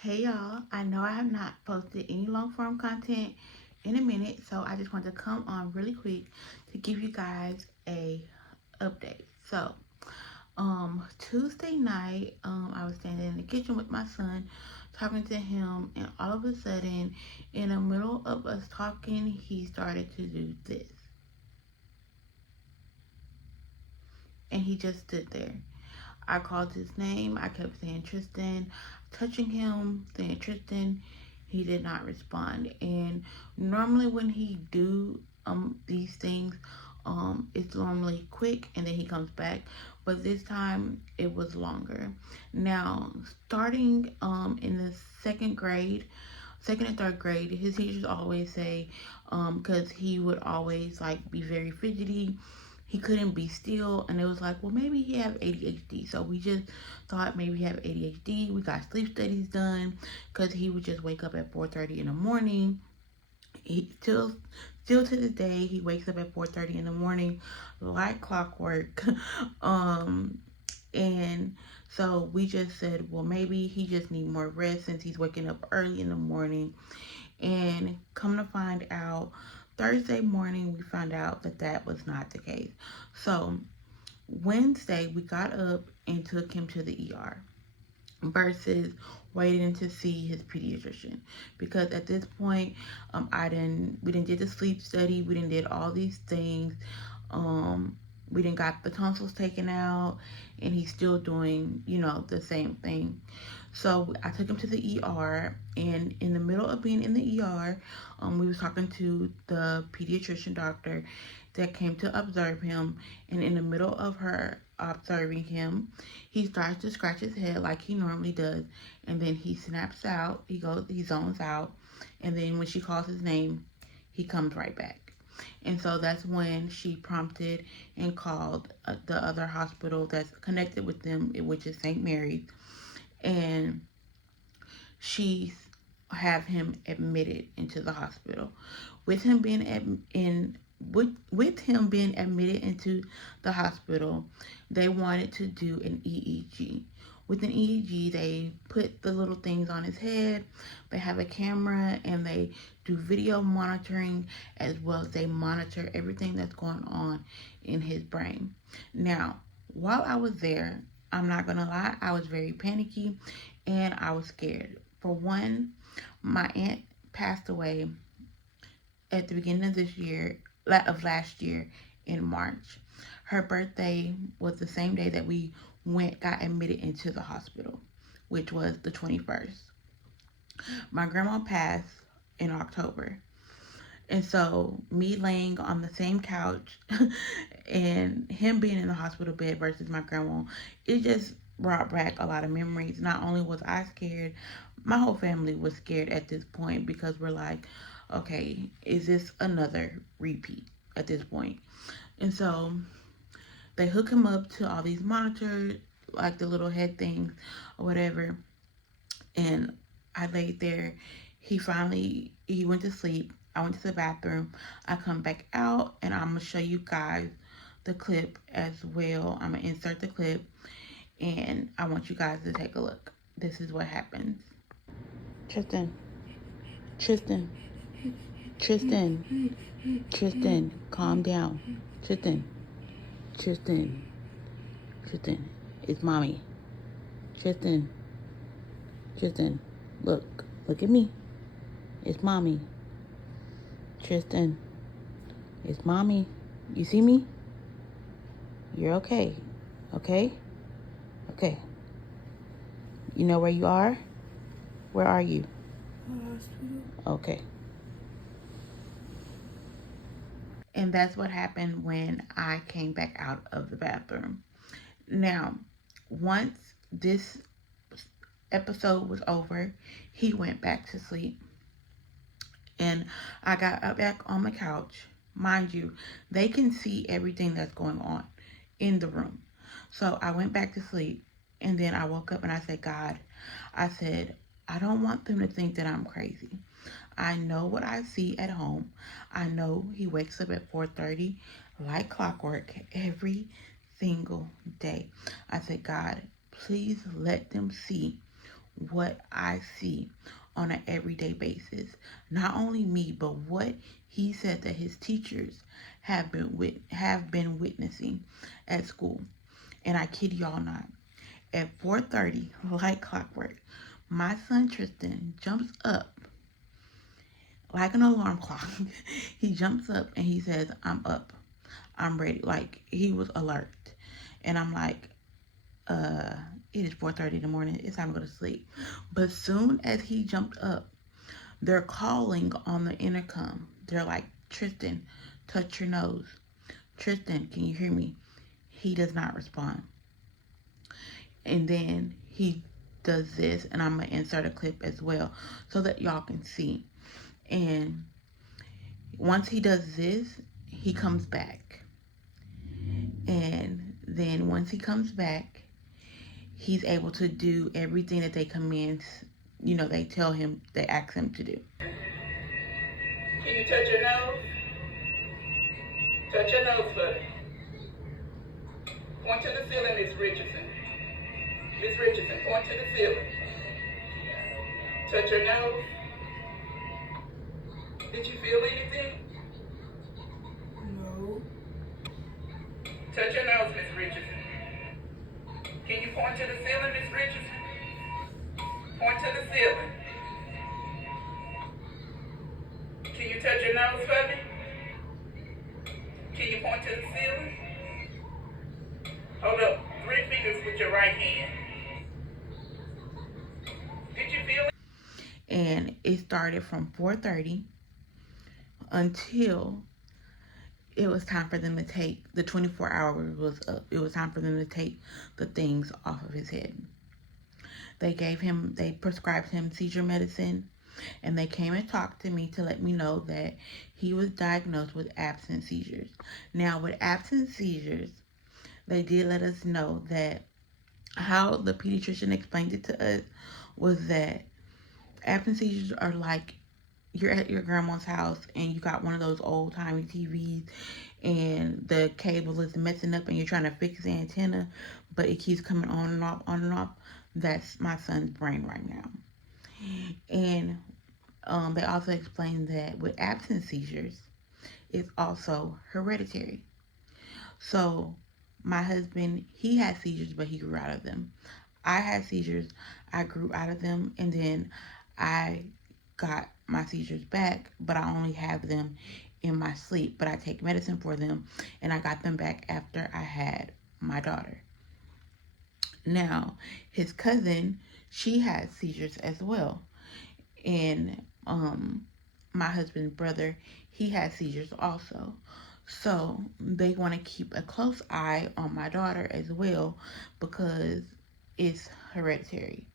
Hey y'all, I know I have not posted any long form content in a minute, so I just want to come on really quick to give you guys a update. Tuesday night, I was standing in the kitchen with my son talking to him, and all of a sudden, in the middle of us talking, he started to do this, and he just stood there. I called his name. I kept saying Tristan, touching him, saying Tristan. He did not respond. And normally when he do these things, it's normally quick and then he comes back. But this time it was longer. Now, starting in the second and third grade, his teachers always say, because he would always like be very fidgety, he couldn't be still, and it was like, well, maybe he have ADHD. So we just thought maybe he have ADHD. We got sleep studies done because he would just wake up at 4:30 in the morning. He still to this day he wakes up at 4:30 in the morning like clockwork. um and so we just said, well, maybe he just need more rest since he's waking up early in the morning. And come to find out, Thursday morning, we found out that that was not the case. So Wednesday, we got up and took him to the ER versus waiting to see his pediatrician, because at this point, we didn't did the sleep study, we didn't did all these things. um we didn't got the tonsils taken out, and he's still doing the same thing. So I took him to the ER, and in the middle of being in the ER, we was talking to the pediatrician doctor that came to observe him. And in the middle of her observing him, he starts to scratch his head like he normally does, and then he snaps out. He zones out, and then when she calls his name, he comes right back. And so that's when she prompted and called the other hospital that's connected with them, which is St. Mary's, and she have him admitted into the hospital. With him being with him being admitted into the hospital, they wanted to do an EEG. With an EEG, they put the little things on his head. They have a camera and they do video monitoring, as well as they monitor everything that's going on in his brain. Now, while I was there, I'm not gonna lie, I was very panicky and I was scared. For one, my aunt passed away at the beginning of last year in March. Her birthday was the same day that we got admitted into the hospital, which was the 21st. My grandma passed in October. And so me laying on the same couch and him being in the hospital bed versus my grandma, it just brought back a lot of memories. Not only was I scared, my whole family was scared at this point, because we're like, okay, is this another repeat at this point? And so they hook him up to all these monitors, like the little head things or whatever. And I laid there. He went to sleep. I went to the bathroom. I come back out, and I'm gonna show you guys the clip as well. I'm gonna insert the clip, and I want you guys to take a look. This is what happens. Tristan, Tristan, Tristan, Tristan, calm down. Tristan, Tristan, Tristan, it's mommy. Tristan, Tristan, look at me. It's mommy. Tristan, it's mommy. You see me? You're okay. Okay? Okay. You know where you are? Where are you? Hospital. Okay. And that's what happened when I came back out of the bathroom. Now, once this episode was over, he went back to sleep. And I got up back on the couch. Mind you, they can see everything that's going on in the room. So I went back to sleep, and then I woke up and I said, God, I said, I don't want them to think that I'm crazy. I know what I see at home. I know he wakes up at 4:30 like clockwork every single day. I said, God, please let them see what I see on an everyday basis. Not only me, but what he said that his teachers have been witnessing at school. And I kid y'all not. At 4:30, like clockwork, my son Tristan jumps up like an alarm clock. He jumps up and he says, "I'm up. I'm ready." Like, he was alert. And I'm like, it is 4:30 in the morning. It's time to go to sleep. But soon as he jumped up, they're calling on the intercom. They're like, "Tristan, touch your nose. Tristan, can you hear me?" He does not respond. And then he does this, and I'm going to insert a clip as well so that y'all can see. And once he does this, he comes back. And then once he comes back, he's able to do everything that they command, they tell him, they ask him to do. Can you touch your nose? Touch your nose for me. Point to the ceiling, Miss Richardson. Miss Richardson, point to the ceiling. Touch your nose. Did you feel anything? No. Touch your nose, Miss Richardson. Can you point to the ceiling, Miss Richardson? Point to the ceiling. Can you touch your nose for me? Can you point to the ceiling? Hold up 3 fingers with your right hand. Did you feel it? And it started from 4:30 until it was time for them to take, the 24 hours was up. It was time for them to take the things off of his head. They prescribed him seizure medicine, and they came and talked to me to let me know that he was diagnosed with absent seizures. Now, with absent seizures, they did let us know that how the pediatrician explained it to us was that absent seizures are like you're at your grandma's house and you got one of those old timey TVs and the cable is messing up and you're trying to fix the antenna, but it keeps coming on and off, on and off. That's my son's brain right now. And they also explained that with absent seizures, it's also hereditary. So my husband, he had seizures, but he grew out of them. I had seizures, I grew out of them, and then I got my seizures back, but I only have them in my sleep. But I take medicine for them, and I got them back after I had my daughter. Now, his cousin, she had seizures as well. And my husband's brother, he had seizures also. So they want to keep a close eye on my daughter as well because it's hereditary.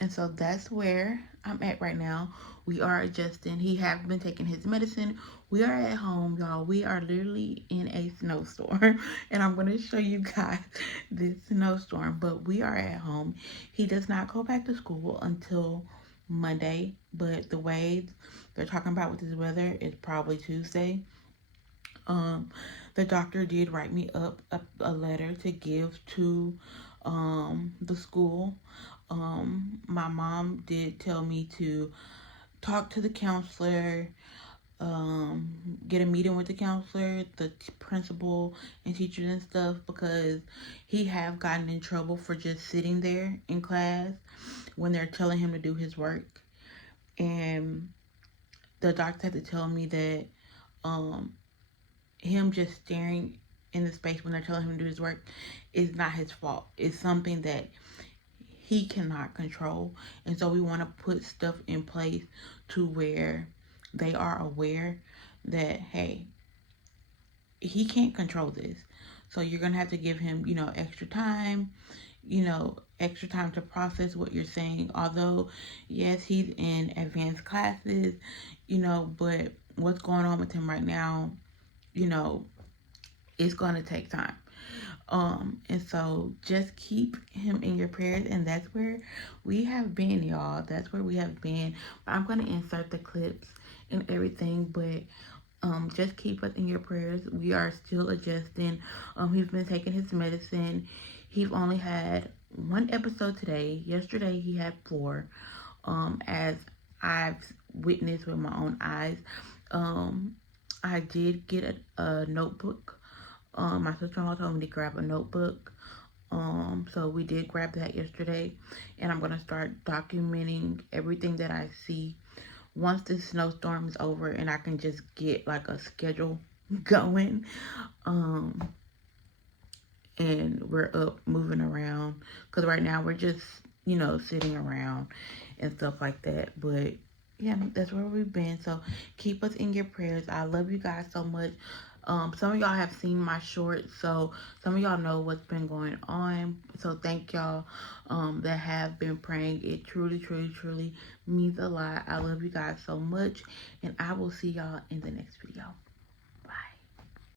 And so that's where I'm at right now. We are adjusting. He has been taking his medicine. We are at home, y'all. We are literally in a snowstorm. And I'm going to show you guys this snowstorm. But we are at home. He does not go back to school until Monday. But the way they're talking about with this weather is probably Tuesday. The doctor did write me up a letter to give to the school. My mom did tell me to talk to the counselor, get a meeting with the counselor, the principal and teachers and stuff, because he have gotten in trouble for just sitting there in class when they're telling him to do his work. And the doctor had to tell me that him just staring in the space when they're telling him to do his work is not his fault. It's something that he cannot control. And so we want to put stuff in place to where they are aware that, hey, he can't control this. So you're going to have to give him, extra time, extra time to process what you're saying. Although, yes, he's in advanced classes, but what's going on with him right now, it's going to take time. And so just keep him in your prayers, and that's where we have been, y'all. That's where we have been. I'm going to insert the clips and everything, but just keep us in your prayers. We are still adjusting. He's been taking his medicine. He's only had one episode today. Yesterday he had four. As I've witnessed with my own eyes. Um, I did get a notebook. My sister-in-law told me to grab a notebook. So we did grab that yesterday, and I'm gonna start documenting everything that I see once this snowstorm is over, and I can just get like a schedule going. Um, and we're up moving around because right now we're just sitting around and stuff like that. But yeah, that's where we've been. So keep us in your prayers. I love you guys so much. Some of y'all have seen my shorts, so some of y'all know what's been going on. So thank y'all that have been praying. It truly, truly, truly means a lot. I love you guys so much, and I will see y'all in the next video.